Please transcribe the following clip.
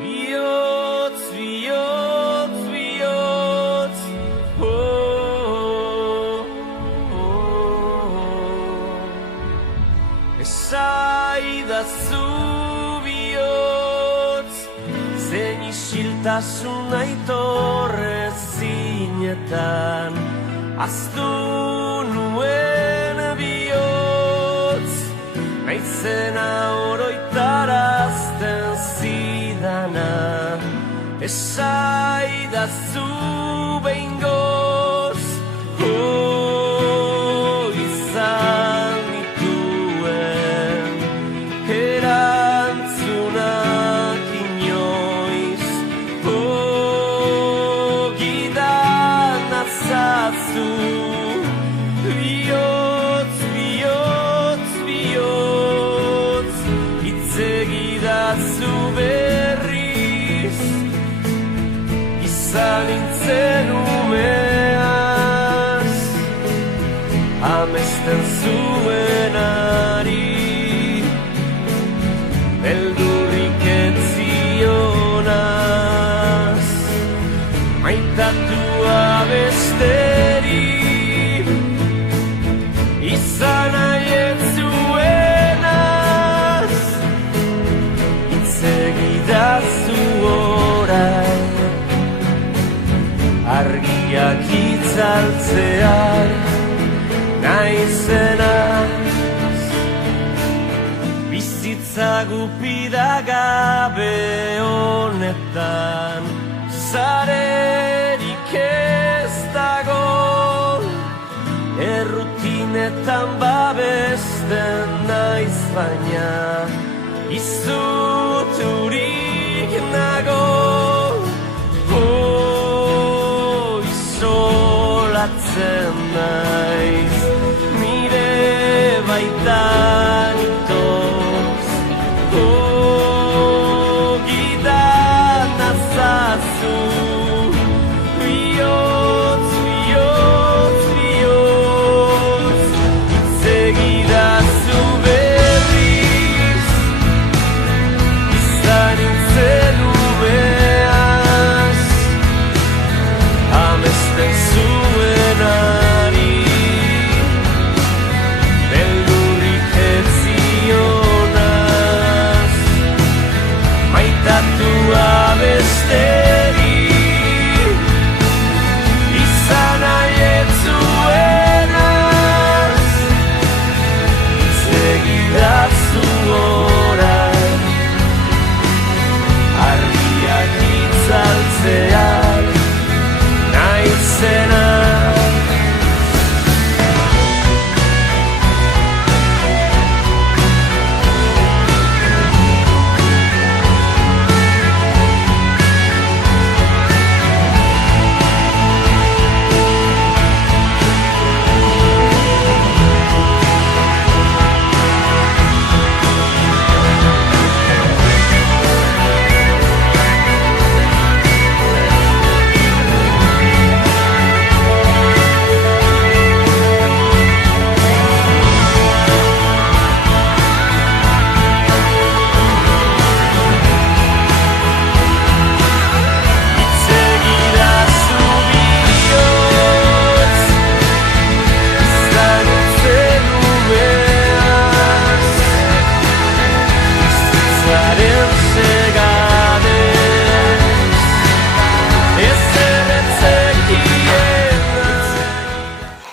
Bihotz, bihotz, bihotz, esaidazu bihotz, zein isiltasun aitorrez zinetan, aztu nuen bihotz, naizena oroitarazten zidana, esaidazu behingoz, izan nituen erantzunak inoiz, gidan azazu, bihotz, bihotz, bihotz, itzegidazu berriz, izan nintzen umeaz, amesten zuenari, beldurrik etzionaz, maitatua besteri, izan aien zuenaz, itzegidazu orain, argiak itzaltzean naizenaz, bizitza gupida gabe honetan, zarerik ez dago, errutinetan babesten naiz baina, izuturik nago, isolatzen naiz.